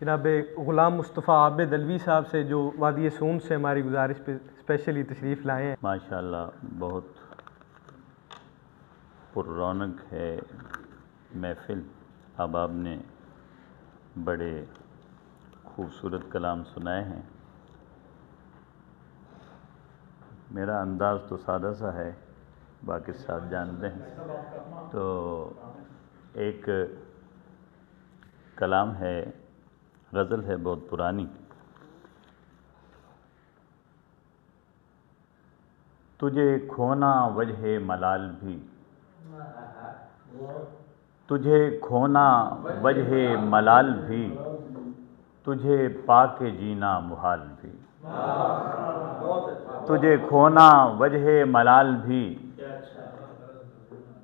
جناب غلام مصطفیٰ عابد علوی صاحب سے جو وادی سون سے ہماری گزارش پہ اسپیشلی تشریف لائے ہیں۔ ماشاءاللہ بہت پر رونق ہے محفل۔ اب آپ نے بڑے خوبصورت کلام سنائے ہیں۔ میرا انداز تو سادہ سا ہے، باقی صاحب جانتے ہیں۔ تو ایک کلام ہے، غزل ہے بہت پرانی۔ تجھے کھونا وجہ ملال بھی، تجھے کھونا وجہ ملال بھی، تجھے پا کے جینا محال بھی۔ تجھے کھونا وجہ ملال بھی،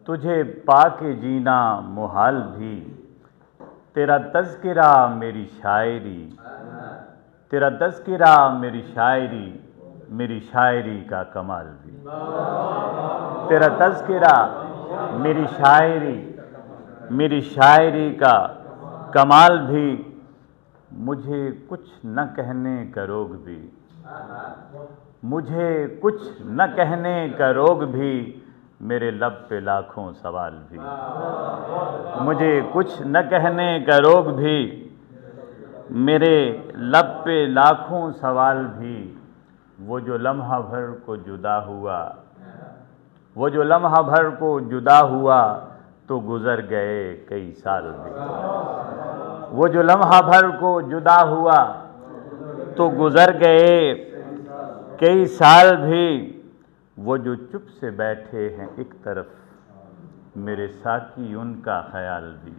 تجھے پا کے جینا محال بھی۔ تیرا تذکرہ میری شاعری، تیرا تذکرہ میری شاعری، میری شاعری کا کمال بھی۔ تیرا تذکرہ میری شاعری، میری شاعری کا کمال بھی۔ مجھے کچھ نہ کہنے کا روگ بھی، مجھے کچھ نہ کہنے کا روگ بھی، میرے لب پہ لاکھوں سوال بھی۔ مجھے کچھ نہ کہنے کا روگ بھی، میرے لب پہ لاکھوں سوال بھی۔ وہ جو لمحہ بھر کو جدا ہوا، وہ جو لمحہ بھر کو جدا ہوا، تو گزر گئے کئی سال بھی۔ وہ جو لمحہ بھر کو جدا ہوا، تو گزر گئے کئی سال بھی۔ وہ جو چپ سے بیٹھے ہیں ایک طرف، میرے ساقی ان کا خیال بھی۔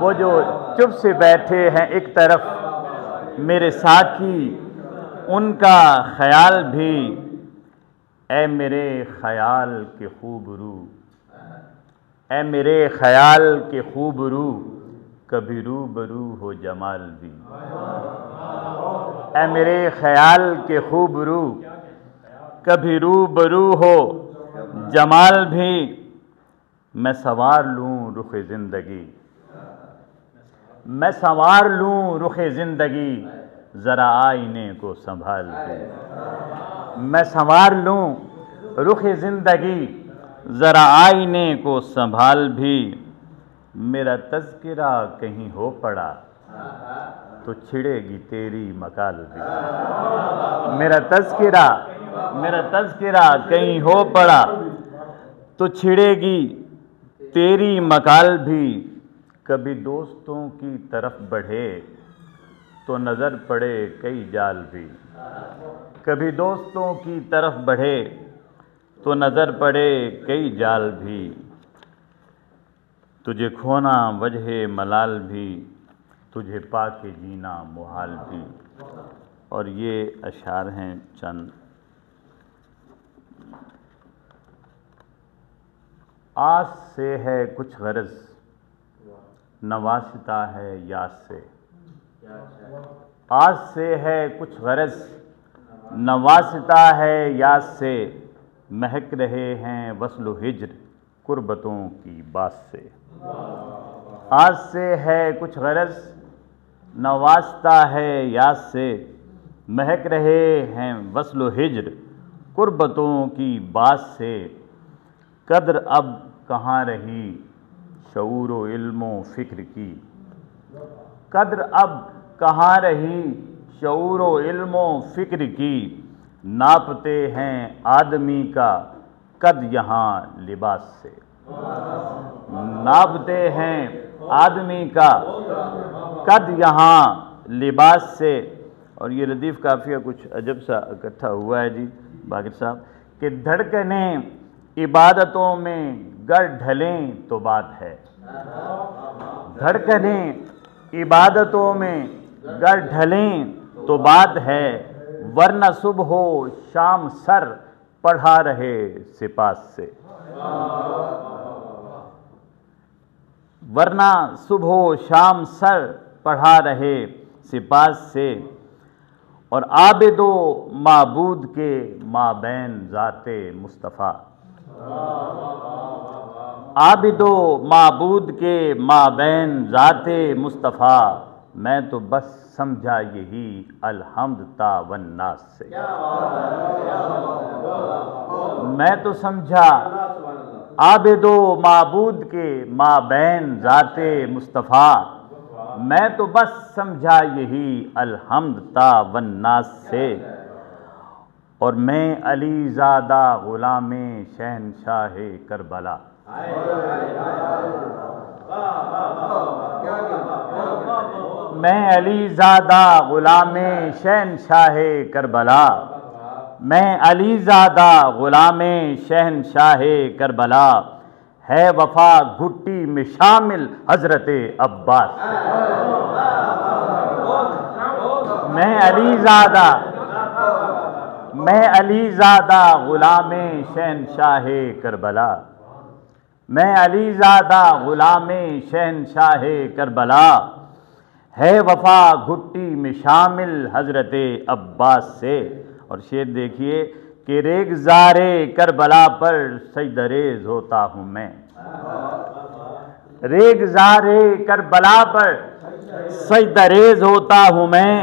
وہ جو چپ سے بیٹھے ہیں ایک طرف، میرے ساقی ان کا خیال بھی۔ اے میرے خیال کے خوب رو، اے میرے خیال کے خوب رو، کبھی روبرو ہو جمال بھی۔ اے میرے خیال کے خوب رو، کبھی روبرو ہو جمال بھی۔ میں سنوار لوں رخ زندگی، میں سنوار لوں رخ زندگی، ذرا آئینے کو سنبھال بھی۔ میں سنوار لوں رخ زندگی، ذرا آئینے کو سنبھال بھی۔ میرا تذکرہ کہیں ہو پڑا، تو چھڑے گی تیری مقال بھی۔ میرا تذکرہ کہیں ہو پڑا، تو چھڑے گی تیری مقال بھی۔ کبھی دوستوں کی طرف بڑھے، تو نظر پڑے کئی جال بھی۔ کبھی دوستوں کی طرف بڑھے، تو نظر پڑے کئی جال بھی۔ تجھے کھونا وجہ ملال بھی، تجھے پا کے جینا محال بھی۔ اور یہ اشعار ہیں چند۔ آس سے ہے کچھ غرض، نہ واسطہ ہے یاس سے۔ آس سے ہے کچھ غرض، نہ واسطہ ہے یاس سے۔ مہک رہے ہیں وصل و ہجر قربتوں کی باس سے۔ آس سے ہے کچھ غرض، نہ واسطہ ہے یاس سے۔ مہک رہے ہیں وصل و ہجر قربتوں کی باس سے۔ قدر اب کہاں رہی شعور و علم و فکر کی، قدر اب کہاں رہی شعور و علم و فکر کی۔ ناپتے ہیں آدمی کا قد یہاں لباس سے۔ ناپتے ہیں آدمی کا قد یہاں لباس سے۔ اور یہ لطیف قافیہ کچھ عجب سا اکٹھا ہوا ہے جی باقر صاحب، کہ دھڑکنیں عبادتوں میں گر ڈھلیں تو بات ہے۔ دھڑکنیں عبادتوں میں گر ڈھلیں تو بات ہے، ورنہ صبح و شام سر پڑھا رہے سپاس سے۔ ورنہ صبح و شام سر پڑھا رہے سپاس سے۔ اور عابد و معبود کے مابین ذات مصطفیٰ، عابد و معبود کے مابین ذات مصطفیٰ میں تو بس سمجھا یہی الحمد تا والناس سے، میں تو سمجھا عابد و معبود کے مابین ذات مصطفیٰ، میں تو بس سمجھا یہی الحمد تا والناس سے، اور میں علی زادہ غلام شہنشاہ کربلا، میں علی زادہ غلام شہنشاہ کربلا، میں علی زادہ غلام شہنشاہ کربلا، ہے وفا گھٹی میں شامل حضرت عباس سے، میں علی زادہ غلام شہنشاہ کربلا، میں علی زادہ غلام شہنشاہ کربلا، ہے وفا گھٹی میں شامل حضرت عباس سے۔ اور شعر دیکھیے کہ ریگزار کربلا پر سجدہ ریز ہوتا ہوں میں، ریگزار کربلا پر سجدہ ریز ہوتا ہوں میں،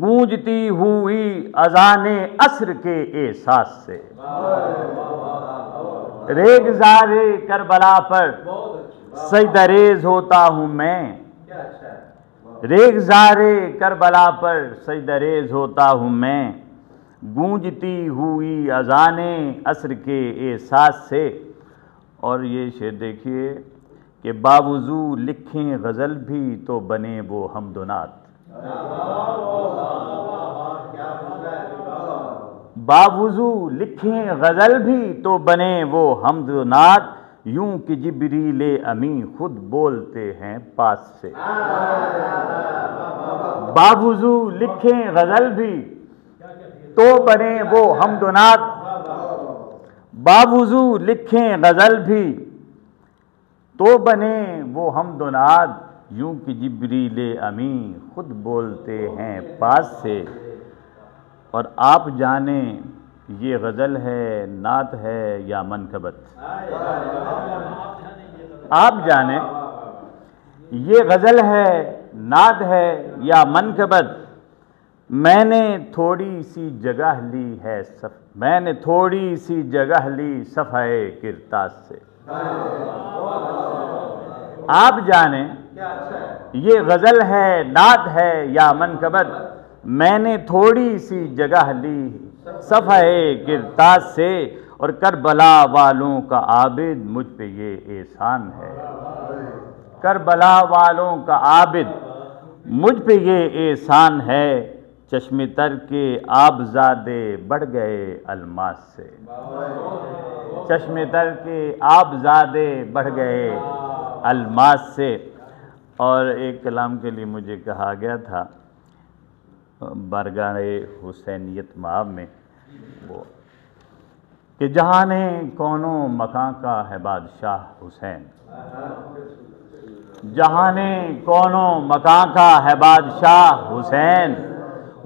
گونجتی ہوئی اذان عصر کے احساس سے، ریگزار کربلا پر سجدہ ریز ہوتا ہوں میں، ریگزار کربلا پر سجدہ ریز ہوتا ہوں میں، گونجتی ہوئی اذان عصر کے احساس سے۔ اور یہ شعر دیکھیے کہ باوضو لکھیں غزل بھی تو بنے وہ حمد و نعت، باوضو لکھیں غزل بھی تو بنے وہ حمد و نعت، یوں کہ جبریل امین خود بولتے ہیں پاس سے، باوضو لکھیں غزل بھی تو بنے وہ حمد و نعت، باوضو لکھیں غزل بھی تو بنے وہ حمد و نعت، یوں کہ جبریل امین خود بولتے ہیں پاس سے۔ اور آپ جانیں یہ غزل ہے، نعت ہے یا منقبت، آپ جانیں یہ غزل ہے، نعت ہے یا منقبت، میں نے تھوڑی سی جگہ لی ہے میں نے تھوڑی سی جگہ لی صفحہ کرتاس سے، آپ جانیں یہ غزل ہے، نعت ہے یا منقبت، میں نے تھوڑی سی جگہ لی صفحہ کرتاس سے، اور کربلا والوں کا عابد مجھ پہ یہ احسان ہے، کربلا والوں کا عابد مجھ پہ یہ احسان ہے، چشم تر کے آبزادے بڑھ گئے الماس سے، چشم تر کے آبزادے بڑھ گئے الماس سے۔ اور ایک کلام کے لیے مجھے کہا گیا تھا بارگاہ حسینیت مآب میں وہ کہ جہان کونوں مکان کا ہے بادشاہ حسین، جہان کونوں مکان کا ہے بادشاہ حسین،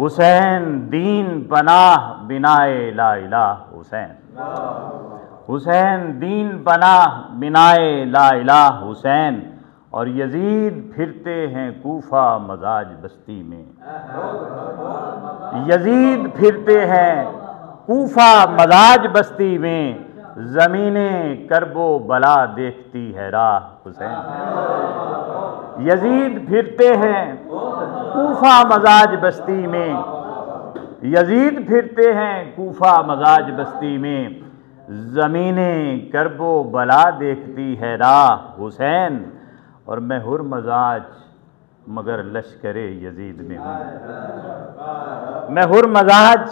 حسین دین پناہ بنائے لا الہ حسین، حسین دین پناہ بنائے لا الہ حسین، اور یزید پھرتے ہیں کوفہ مزاج بستی میں، یزید پھرتے ہیں کوفہ مزاج بستی میں، زمین کرب و بلا دیکھتی ہے راہ حسین، یزید پھرتے ہیں کوفہ مزاج بستی میں، یزید پھرتے ہیں کوفہ مزاج بستی میں، زمین کرب و بلا دیکھتی ہے راہ حسین، اور میں حر مزاج مگر لشکر یزید میں ہوں، میں حر مزاج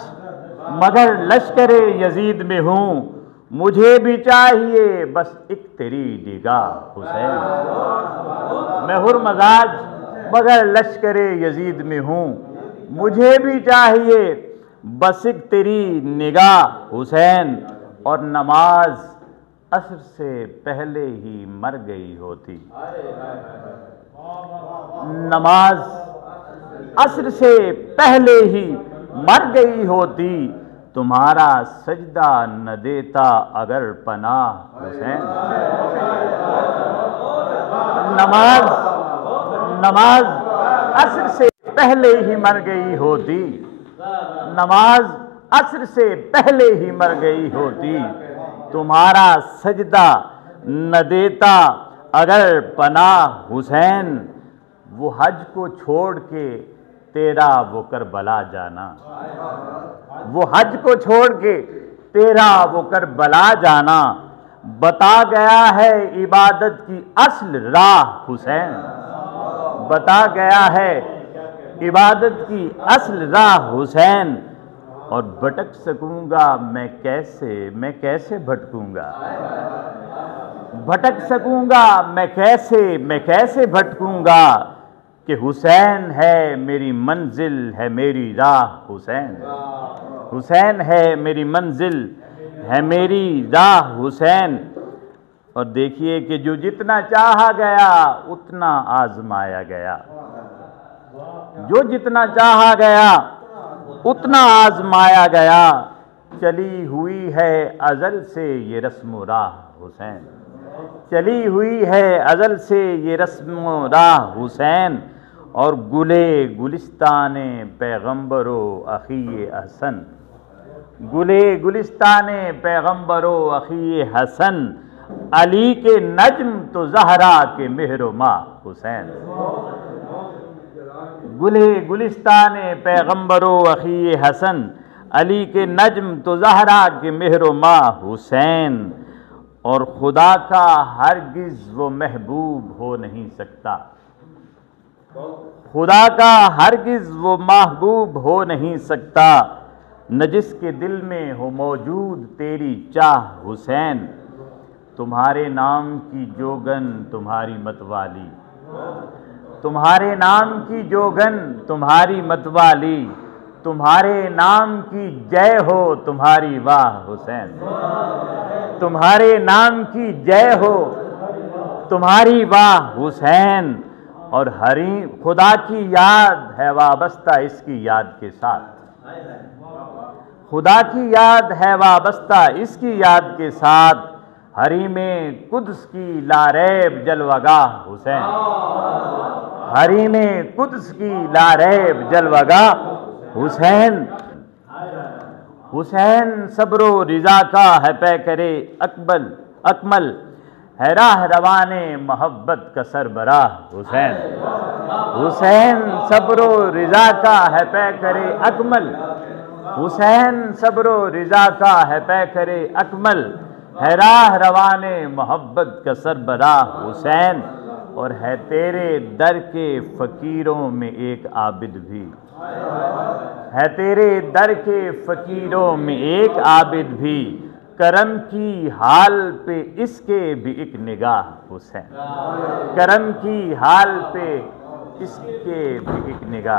مگر لشکر یزید میں ہوں، مجھے بھی چاہیے بس ایک تیری نگاہ حسین، میں حر مزاج مگر لشکر یزید میں ہوں، مجھے بھی چاہیے بس ایک تیری نگاہ حسین، اور نماز عصر سے پہلے ہی مر گئی ہوتی، نماز عصر سے پہلے ہی مر گئی ہوتی، تمہارا سجدہ نہ دیتا اگر پناہ حسین، عصر سے پہلے ہی مر گئی ہوتی، نماز عصر سے پہلے ہی مر گئی ہوتی، تمہارا سجدہ نہ دیتا اگر پناہ حسین، وہ حج کو چھوڑ کے تیرا وہ کربلا جانا، وہ حج کو چھوڑ کے تیرا وہ کربلا جانا، بتا گیا ہے عبادت کی اصل راہ حسین، بتا گیا ہے عبادت کی اصل راہ حسین، اور بھٹک سکوں گا میں کیسے بھٹکوں گا، بھٹک سکوں گا میں کیسے بھٹکوں گا، کہ حسین ہے میری منزل ہے میری راہ حسین، حسین ہے میری منزل ہے میری راہ حسین۔ اور دیکھیے کہ جو جتنا چاہا گیا اتنا آزمایا گیا، جو جتنا چاہا گیا اتنا آزمایا گیا، چلی ہوئی ہے ازل سے یہ رسم و راہ حسین، چلی ہوئی ہے ازل سے یہ رسم و راہ حسین، اور گلے گلستان پیغمبر و اخی حسن، گلے گلستان پیغمبر و اخی حسن، علی کے نجم تو زہرا کے مہر و ماہ حسین، گلے گلستان پیغمبر و اخی حسن، علی کے نجم تو زہرا کے مہر و ماہ حسین، اور خدا کا ہرگز وہ محبوب ہو نہیں سکتا، خدا کا ہرگز وہ محبوب ہو نہیں سکتا، نہ جس کے دل میں ہو موجود تیری چاہ حسین، تمہارے نام کی جوگن تمہاری متوالی، تمہارے نام کی جوگن تمہاری متوالی، تمہارے نام کی جے ہو تمہاری واہ حسین، تمہارے نام کی جے ہو تمہاری واہ حسین، اور خدا کی یاد ہے وابستہ اس کی یاد کے ساتھ، خدا کی یاد ہے وابستہ اس کی یاد کے ساتھ، حریم قدس کی لاریب جلوگاہ حسین، حریم قدس کی لاریب جلوگاہ حسین، حسین صبر و رضا کا ہے پیکرے اکمل، ہے راہ روان محبت کا سربراہ حسین، حسین صبر و رضا کا ہے پیکرے اکمل، حسین صبر و رضا کا ہے پیکرے اکمل، ہے راہ روان محبت کا سربراہ حسین، اور ہے تیرے در کے فقیروں میں ایک عابد بھی، ہے تیرے در کے فقیروں میں ایک عابد بھی، کرم کی حال پہ اس کے بھی ایک نگاہ حسین، کرم کی حال پہ اس کے بھی ایک نگاہ